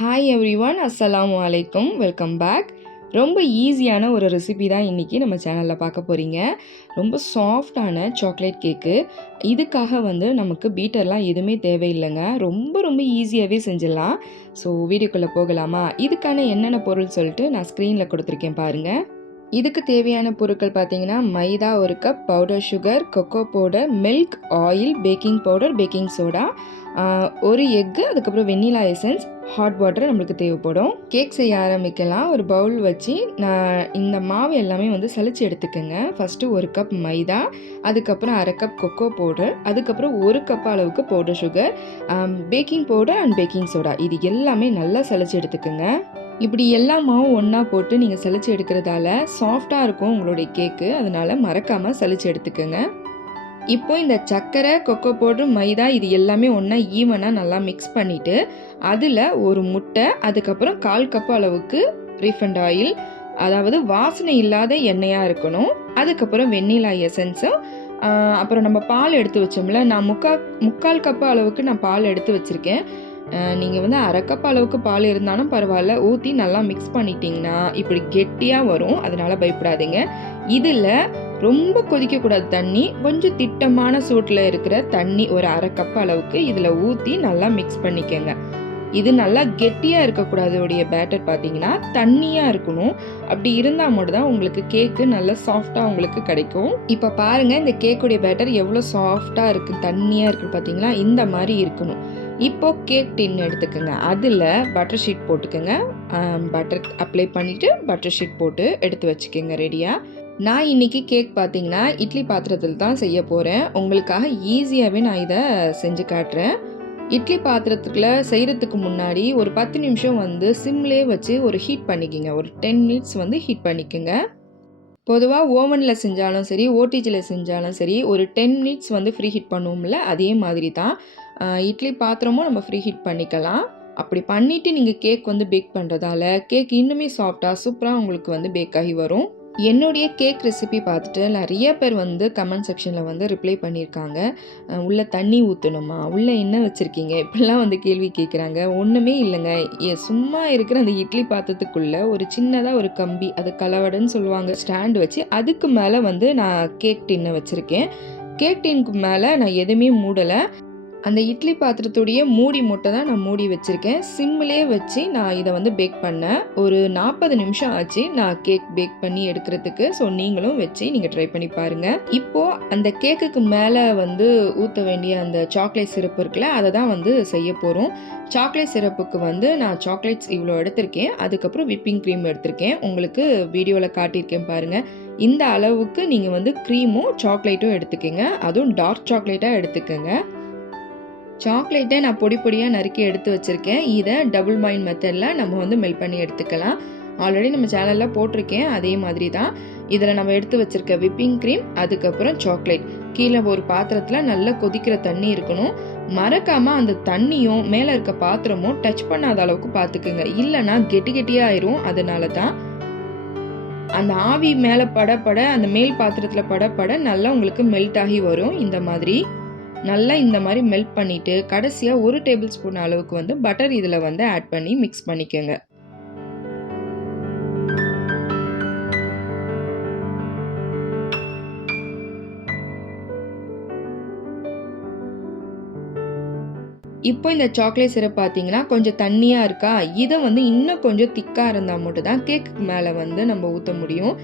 Hi everyone, அஸ்ஸலாமு அலைக்கும். Welcome back. ரொம்ப ஈஸியான ஒரு ரெசிபி தான் இன்றைக்கி நம்ம சேனலில் பார்க்க போகிறீங்க. ரொம்ப சாஃப்டான சாக்லேட் கேக்கு. இதுக்காக நமக்கு பீட்டர்லாம் எதுவுமே தேவையில்லைங்க. ரொம்ப ஈஸியாகவே செஞ்சிடலாம். ஸோ வீடியோக்குள்ளே போகலாமா? இதுக்கான என்னென்ன பொருள் சொல்லிட்டு நான் ஸ்க்ரீனில் கொடுத்துருக்கேன் பாருங்கள். இதுக்கு தேவையான பொருட்கள் பார்த்தீங்கன்னா, மைதா 1 cup, powder sugar, cocoa powder, milk, oil, baking powder, baking soda, ஒரு எக்கு, அதுக்கப்புறம் வெண்ணிலா எசன்ஸ், ஹாட் வாட்டர் நம்மளுக்கு தேவைப்படும். கேக் செய்ய ஆரம்பிக்கலாம். ஒரு பவுல் வச்சு நான் இந்த மாவு எல்லாமே சலிச்சு எடுத்துக்கோங்க. ஃபஸ்ட்டு 1 கப் மைதா, அதுக்கப்புறம் அரை கப் கொக்கோ பவுடர், அதுக்கப்புறம் 1 கப் அளவுக்கு powder sugar, baking powder and baking soda, இது எல்லாமே நல்லா சலிச்சு எடுத்துக்கோங்க. இப்படி எல்லா மாவும் ஒன்றா போட்டு நீங்கள் சலிச்சு எடுக்கிறதால சாஃப்டாக இருக்கும் உங்களுடைய கேக்கு. அதனால் மறக்காமல் சலிச்சு எடுத்துக்கோங்க. இப்போ இந்த சர்க்கரை, கொக்கோ பவுடர், மைதா இது எல்லாமே ஒன்றா ஈவனாக நல்லா மிக்ஸ் பண்ணிவிட்டு அதில் ஒரு முட்டை, அதுக்கப்புறம் 1/4 கப் அளவுக்கு ரீஃபண்ட் ஆயில், அதாவது வாசனை இல்லாத எண்ணெயாக இருக்கணும், அதுக்கப்புறம் வெண்ணிலா எசன்ஸும், அப்புறம் நம்ம பால் எடுத்து வச்சோம்ல, நான் முக்கால் கப்பு அளவுக்கு நான் பால் எடுத்து வச்சுருக்கேன். நீங்கள் அரை கப் அளவுக்கு பால் இருந்தாலும் பரவாயில்ல, ஊற்றி நல்லா மிக்ஸ் பண்ணிட்டீங்கன்னா இப்படி கெட்டியாக வரும். அதனால் பயப்படாதீங்க. இதில் ரொம்ப கொதிக்கக்கூடாது தண்ணி, கொஞ்சம் திட்டமான சூட்டில் இருக்கிற தண்ணி ஒரு அரை கப் அளவுக்கு இதில் ஊற்றி நல்லா மிக்ஸ் பண்ணிக்கோங்க. இது நல்லா கெட்டியாக இருக்கக்கூடாது. உடைய பேட்டர் பார்த்தீங்கன்னா தண்ணியாக இருக்கணும். அப்படி இருந்தால் மட்டும் தான் உங்களுக்கு கேக்கு நல்லா சாஃப்டாக உங்களுக்கு கிடைக்கும். இப்போ பாருங்கள், இந்த கேக்குடைய பேட்டர் எவ்வளோ சாஃப்டாக இருக்குது, தண்ணியாக இருக்குது பார்த்தீங்களா? இந்த மாதிரி இருக்கணும். இப்போது கேக் டின் எடுத்துக்கோங்க. அதில் பட்டர் ஷீட் போட்டுக்கோங்க. பட்டர் அப்ளை பண்ணிவிட்டு பட்டர் ஷீட் போட்டு எடுத்து வச்சுக்கோங்க ரெடியாக. நான் இன்றைக்கி கேக் பார்த்தீங்கன்னா இட்லி பாத்திரத்தில் தான் செய்ய போகிறேன். உங்களுக்காக ஈஸியாகவே நான் இதை செஞ்சு காட்டுறேன். இட்லி பாத்திரத்துக்குள்ள செய்கிறதுக்கு முன்னாடி ஒரு 10 நிமிஷம் சிம்லே வச்சு ஒரு ஹீட் பண்ணிக்கோங்க. ஒரு 10 மினிட்ஸ் ஹீட் பண்ணிக்கோங்க. பொதுவாக ஓவனில் செஞ்சாலும் சரி, ஓடிஜியில் செஞ்சாலும் சரி, ஒரு 10 மினிட்ஸ் ஃப்ரீ ஹீட் பண்ணுவோம்ல, அதே மாதிரி தான் இட்லி பாத்திரமும் நம்ம ஃப்ரீ ஹீட் பண்ணிக்கலாம். அப்படி பண்ணிவிட்டு நீங்கள் கேக் பேக் பண்ணுறதால கேக் இன்னுமே சாஃப்டாக சூப்பராக உங்களுக்கு பேக் ஆகி வரும். என்னுடைய கேக் ரெசிபி பார்த்துட்டு நிறைய பேர் கமெண்ட் செக்ஷனில் ரிப்ளை பண்ணியிருக்காங்க. உள்ளே தண்ணி ஊற்றணுமா, உள்ளே என்ன வச்சுருக்கீங்க, இப்படிலாம் கேள்வி கேட்குறாங்க. ஒன்றுமே இல்லைங்க. சும்மா இருக்கிற அந்த இட்லி பாத்திரத்துக்குள்ளே ஒரு சின்னதாக ஒரு கம்பி, அது கலவடைன்னு சொல்லுவாங்க, ஸ்டாண்டு வச்சு அதுக்கு மேலே நான் கேக் டின்னை வச்சுருக்கேன். கேக் டின்னுக்கு மேலே நான் எதுவுமே மூடலை. அந்த இட்லி பாத்திரத்துடைய மூடி மட்டும் தான் நான் மூடி வச்சுருக்கேன். சிம்மிலே வச்சு நான் இதை பேக் பண்ணேன். ஒரு 40 நிமிஷம் ஆச்சு நான் கேக் பேக் பண்ணி எடுக்கிறதுக்கு. ஸோ நீங்களும் வச்சு நீங்கள் ட்ரை பண்ணி பாருங்கள். இப்போது அந்த கேக்குக்கு மேலே ஊற்ற வேண்டிய அந்த சாக்லேட் சிரப்பு இருக்குல்ல, அதை தான் செய்ய போகிறோம். சாக்லேட் சிரப்புக்கு நான் சாக்லேட்ஸ் இவ்வளோ எடுத்திருக்கேன். அதுக்கப்புறம் விப்பிங் க்ரீம் எடுத்திருக்கேன். உங்களுக்கு வீடியோவில் காட்டியிருக்கேன் பாருங்கள். இந்த அளவுக்கு நீங்கள் க்ரீமும் சாக்லேட்டும் எடுத்துக்கோங்க. அதுவும் டார்க் சாக்லேட்டாக எடுத்துக்கோங்க. சாக்லேட்டை நான் பொடியாக நறுக்கி எடுத்து வச்சுருக்கேன். இதை டபுள் பாயில் மெத்தடில் நம்ம மெல்ட் பண்ணி எடுத்துக்கலாம். ஆல்ரெடி நம்ம சேனலில் போட்டிருக்கேன். அதே மாதிரி தான் இதில் நம்ம எடுத்து வச்சுருக்க விப்பிங் க்ரீம், அதுக்கப்புறம் சாக்லேட், கீழே ஒரு பாத்திரத்தில் நல்லா கொதிக்கிற தண்ணி இருக்கணும். மறக்காமல் அந்த தண்ணியும் மேலே இருக்க பாத்திரமும் டச் பண்ணாத அளவுக்கு பார்த்துக்குங்க, இல்லைன்னா கெட்டியாக ஆயிரும். அதனால தான் அந்த ஆவி மேலே பட அந்த மேல் பாத்திரத்தில் பட நல்லா உங்களுக்கு மெல்ட் ஆகி வரும். இந்த மாதிரி நல்லா இந்த மாதிரி மெல்ட் பண்ணிவிட்டு கடைசியாக 1 டேபிள் ஸ்பூன் அளவுக்கு பட்டர் இதில் ஆட் பண்ணி மிக்ஸ் பண்ணிக்கோங்க. இப்போ இந்த சாக்லேட் சிரப் பார்த்தீங்கன்னா கொஞ்சம் தண்ணியாக இருக்கா, இதை இன்னும் கொஞ்சம் திக்காக இருந்தால் மட்டும் தான் கேக்கு மேலே நம்ம ஊற்ற முடியும்.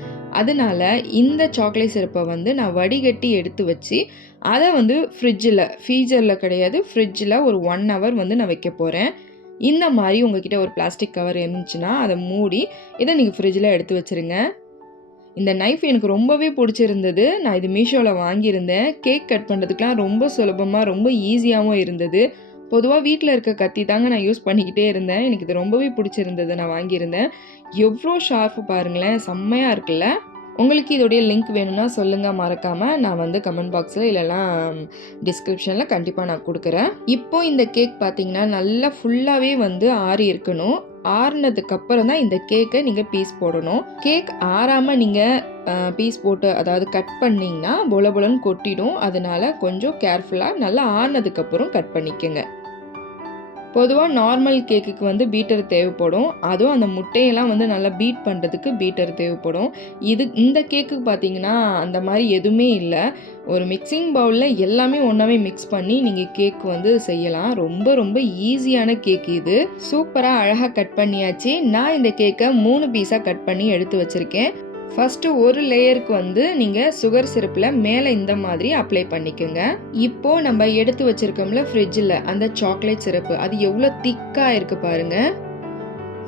அதனால இந்த சாக்லேட் சிரப்பை நான் வடிகட்டி எடுத்து வச்சு அதை ஃப்ரீஜரில் கிடையாது, ஃப்ரிட்ஜில் ஒரு 1 ஹவர் நான் வைக்க போகிறேன். இந்த மாதிரி உங்ககிட்ட ஒரு பிளாஸ்டிக் கவர் இருந்துச்சுன்னா அதை மூடி இதை நீங்கள் ஃப்ரிட்ஜில் எடுத்து வச்சுருங்க. இந்த நைஃப் எனக்கு ரொம்பவே பிடிச்சிருந்தது. நான் இது மீஷோவில் வாங்கியிருந்தேன். கேக் கட் பண்ணுறதுக்கெலாம் ரொம்ப சுலபமாக ரொம்ப ஈஸியாகவும் இருந்தது. பொதுவாக வீட்டில் இருக்க கத்தி தாங்க நான் யூஸ் பண்ணிக்கிட்டே இருந்தேன். எனக்கு இது ரொம்பவே பிடிச்சிருந்தது, நான் வாங்கியிருந்தேன். எவ்வளோ ஷார்ப்பு பாருங்களேன், செம்மையாக இருக்குல்ல. உங்களுக்கு இதோடைய லிங்க் வேணும்னா சொல்லுங்கள், மறக்காமல். நான் கமெண்ட் பாக்ஸில் இல்லைனா டிஸ்கிரிப்ஷனில் கண்டிப்பாக நான் கொடுக்குறேன். இப்போது இந்த கேக் பார்த்தீங்கன்னா நல்லா ஃபுல்லாகவே ஆறி இருக்கணும். ஆறுனதுக்கப்புறம் தான் இந்த கேக்கை நீங்கள் பீஸ் போடணும். கேக் ஆறாமல் நீங்கள் பீஸ் போட்டு அதாவது கட் பண்ணிங்கன்னா பொலன்னு கொட்டிடும். அதனால் கொஞ்சம் கேர்ஃபுல்லாக நல்லா ஆறுனதுக்கப்புறம் கட் பண்ணிக்கோங்க. பொதுவா நார்மல் கேக்குக்கு வந்து பீட்டர் தேவைப்படும். அதுவும் அந்த முட்டையெல்லாம் வந்து நல்லா பீட் பண்ணுறதுக்கு பீட்டர் தேவைப்படும். இந்த கேக்குக்கு பார்த்தீங்கன்னா, அந்த மாரி எதுவுமே இல்ல. ஒரு மிக்ஸிங் பவுலில் எல்லாமே ஒன்றாவே மிக்ஸ் பண்ணி நீங்கள் கேக் வந்து செய்யலாம். ரொம்ப ரொம்ப ஈஸியான கேக் இது. சூப்பராக அழகாக கட் பண்ணியாச்சு. நான் இந்த கேக்கை 3 பீஸாக கட் பண்ணி எடுத்து வச்சுருக்கேன். ஃபஸ்ட்டு ஒரு லேயருக்கு வந்து நீங்கள் சுகர் சிரப்பில் மேலே இந்த மாதிரி அப்ளை பண்ணிக்கோங்க. இப்போது நம்ம எடுத்து வச்சுருக்கோம்ல ஃப்ரிட்ஜில் அந்த சாக்லேட் சிரப்பு, அது எவ்வளோ திக்காக இருக்குது பாருங்கள்.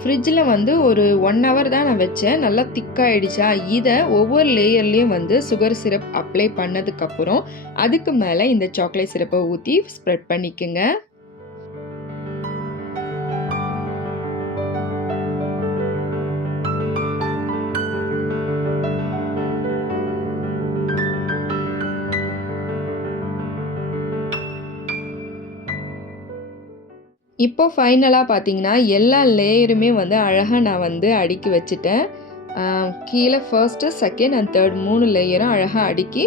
ஃப்ரிட்ஜில் வந்து ஒரு 1 ஹவர் தான் நான் வச்சேன். நல்லா திக்காயிடுச்சா, இதை ஒவ்வொரு லேயர்லேயும் வந்து சுகர் சிரப் அப்ளை பண்ணதுக்கப்புறம் அதுக்கு மேலே இந்த சாக்லேட் சிரப்பை ஊற்றி ஸ்ப்ரெட் பண்ணிக்கோங்க. இப்போ ஃபைனலாக பார்த்தீங்கன்னா, எல்லா லேயருமே வந்து அழகாக நான் வந்து அடுக்கி வச்சுட்டேன். கீழே ஃபர்ஸ்ட்டு, செகண்ட் அண்ட் தேர்ட் 3 லேயரும் அழகாக அடுக்கி,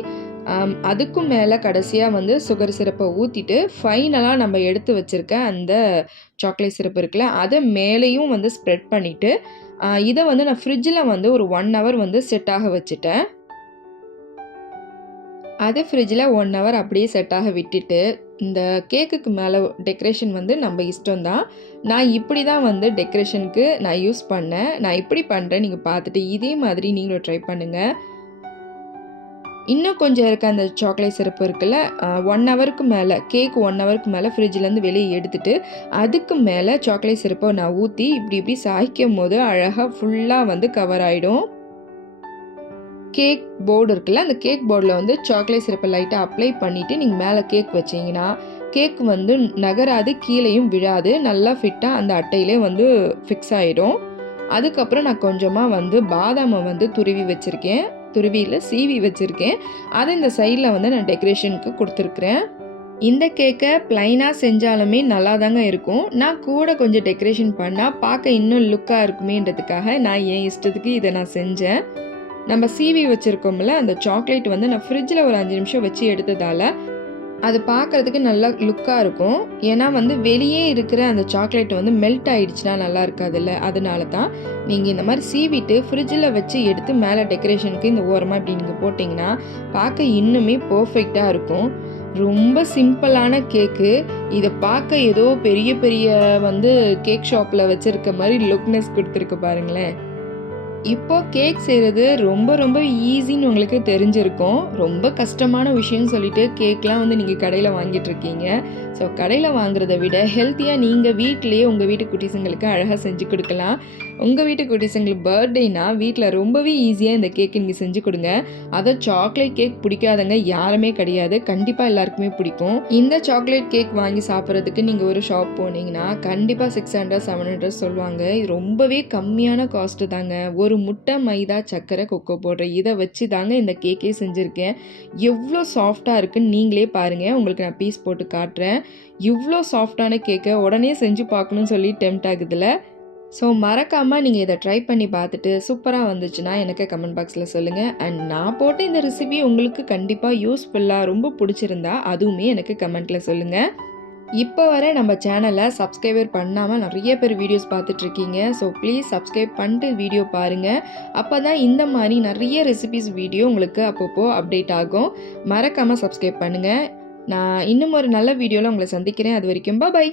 அதுக்கும் மேலே கடைசியாக வந்து சுகர் சிரப்பை ஊற்றிட்டு, ஃபைனலாக நம்ம எடுத்து வச்சுருக்க அந்த சாக்லேட் சிரப் இருக்குல்ல, அதை மேலேயும் வந்து ஸ்ப்ரெட் பண்ணிவிட்டு, இதை வந்து நான் ஃப்ரிட்ஜில் வந்து ஒரு 1 ஹவர் வந்து செட் ஆக வச்சுட்டேன். அது ஃப்ரிட்ஜில் 1 ஹவர் அப்படியே செட்டாக விட்டுட்டு, இந்த கேக்குக்கு மேலே டெக்கரேஷன் வந்து நம்ம இஷ்டம் தான். நான் இப்படி தான் வந்து டெக்கரேஷனுக்கு நான் யூஸ் பண்ணேன். நான் எப்படி பண்ணுறேன் நீங்கள் பார்த்துட்டு இதே மாதிரி நீங்களும் ட்ரை பண்ணுங்கள். இன்னும் கொஞ்சம் இருக்க அந்த சாக்லேட் சிரப்பு இருக்குல்ல, 1 ஹவருக்கு மேலே, கேக் 1 ஹவருக்கு மேலே ஃப்ரிட்ஜிலேருந்து வெளியே எடுத்துட்டு, அதுக்கு மேலே சாக்லேட் சிரப்பை நான் ஊற்றி இப்படி இப்படி சாய்க்கும் போது அழகாக ஃபுல்லாக வந்து கவர் ஆகிடும். கேக் போர்டு இருக்குல்ல, அந்த கேக் போர்டில் வந்து சாக்லேட் சிரப்பை லைட்டாக அப்ளை பண்ணிவிட்டு நீங்கள் மேலே கேக் வச்சிங்கன்னா, கேக் வந்து நகராது, கீழேயும் விழாது, நல்லா ஃபிட்டாக அந்த அட்டையிலே வந்து ஃபிக்ஸ் ஆகிடும். அதுக்கப்புறம் நான் கொஞ்சமாக வந்து பாதாமை வந்து துருவி வச்சுருக்கேன். துருவியில் சீவி வச்சுருக்கேன். அதை இந்த சைடில் வந்து நான் டெக்கரேஷனுக்கு கொடுத்துருக்குறேன். இந்த கேக்கை ப்ளைனாக செஞ்சாலுமே நல்லா தாங்க இருக்கும். நான் கூட கொஞ்சம் டெக்கரேஷன் பண்ணால் பார்க்க இன்னும் லுக்காக இருக்குமேன்றதுக்காக நான் என் இஷ்டத்துக்கு இதை நான் செஞ்சேன். நம்ம சீவி வச்சுருக்கோம்ல, அந்த சாக்லேட் வந்து நான் ஃப்ரிட்ஜில் ஒரு 5 நிமிஷம் வச்சு எடுத்ததால் அது பார்க்குறதுக்கு நல்லா லுக்காக இருக்கும். ஏன்னா வந்து வெளியே இருக்கிற அந்த சாக்லேட் வந்து மெல்ட் ஆகிடுச்சுன்னா நல்லா இருக்காதுல்ல, அதனால தான். நீங்கள் இந்த மாதிரி சீவிட்டு ஃப்ரிட்ஜில் வச்சு எடுத்து மேலே டெக்கரேஷனுக்கு இந்த ஓரமாக இப்படி நீங்கள் போட்டிங்கன்னா பார்க்க இன்னுமே பர்ஃபெக்டாக இருக்கும். ரொம்ப சிம்பிளான கேக்கு. இதை பார்க்க ஏதோ பெரிய பெரிய வந்து கேக் ஷாப்பில் வச்சுருக்க மாதிரி லுக்னஸ் கொடுத்துருக்கு பாருங்களேன். இப்போ கேக் செய்கிறது ரொம்ப ரொம்ப ஈஸின்னு உங்களுக்கு தெரிஞ்சிருக்கும். ரொம்ப கஷ்டமான விஷயம்னு சொல்லிட்டு கேக்லாம் வந்து நீங்கள் கடையில் வாங்கிட்டுருக்கீங்க. ஸோ கடையில் வாங்குறத விட ஹெல்த்தியாக நீங்கள் வீட்டிலேயே உங்கள் வீட்டு குட்டீஸுங்களுக்கு அழகாக செஞ்சு கொடுக்கலாம். உங்கள் வீட்டு குட்டீஸுங்களுக்கு பர்த்டேனா வீட்டில் ரொம்பவே ஈஸியாக இந்த கேக்கு நீங்கள் செஞ்சு கொடுங்க. அதை சாக்லேட் கேக் பிடிக்காதவங்க யாருமே கிடையாது. கண்டிப்பாக எல்லாருக்குமே பிடிக்கும். இந்த சாக்லேட் கேக் வாங்கி சாப்பிட்றதுக்கு நீங்கள் ஒரு ஷாப் போனீங்கன்னா கண்டிப்பாக 600 700 சொல்லுவாங்க. இது ரொம்பவே கம்மியான காஸ்ட்டு தாங்க. ஒரு முட்டை, மைதா, சர்க்கரை, கொக்கோ பவுடர் இதை வச்சு தாங்க இந்த கேக்கே செஞ்சுருக்கேன். எவ்வளோ சாஃப்டாக இருக்குன்னு நீங்களே பாருங்கள். உங்களுக்கு நான் பீஸ் போட்டு காட்டுறேன். இவ்வளோ சாஃப்டான கேக்கை உடனே செஞ்சு பார்க்கணுன்னு சொல்லி டெம்ட் ஆகுதுல்ல. ஸோ மறக்காமல் நீங்கள் இதை ட்ரை பண்ணி பார்த்துட்டு சூப்பராக வந்துச்சுன்னா எனக்கு கமெண்ட் பாக்ஸில் சொல்லுங்கள். அண்ட் நான் போட்ட இந்த ரெசிபி உங்களுக்கு கண்டிப்பாக யூஸ்ஃபுல்லாக ரொம்ப பிடிச்சிருந்தா அதுவுமே எனக்கு கமெண்ட்டில் சொல்லுங்கள். இப்போ வரை நம்ம சேனலை சப்ஸ்கிரைபர் பண்ணாமல் நிறைய பேர் வீடியோஸ் பார்த்துட்ருக்கீங்க. ஸோ ப்ளீஸ் சப்ஸ்கிரைப் பண்ணிட்டு வீடியோ பாருங்கள். அப்போ தான் இந்த மாதிரி நிறைய ரெசிபிஸ் வீடியோ உங்களுக்கு அப்பப்போ அப்டேட் ஆகும். மறக்காமல் சப்ஸ்கிரைப் பண்ணுங்கள். நான் இன்னும் ஒரு நல்ல வீடியோவில் உங்களை சந்திக்கிறேன். அது வரைக்கும் பாய்.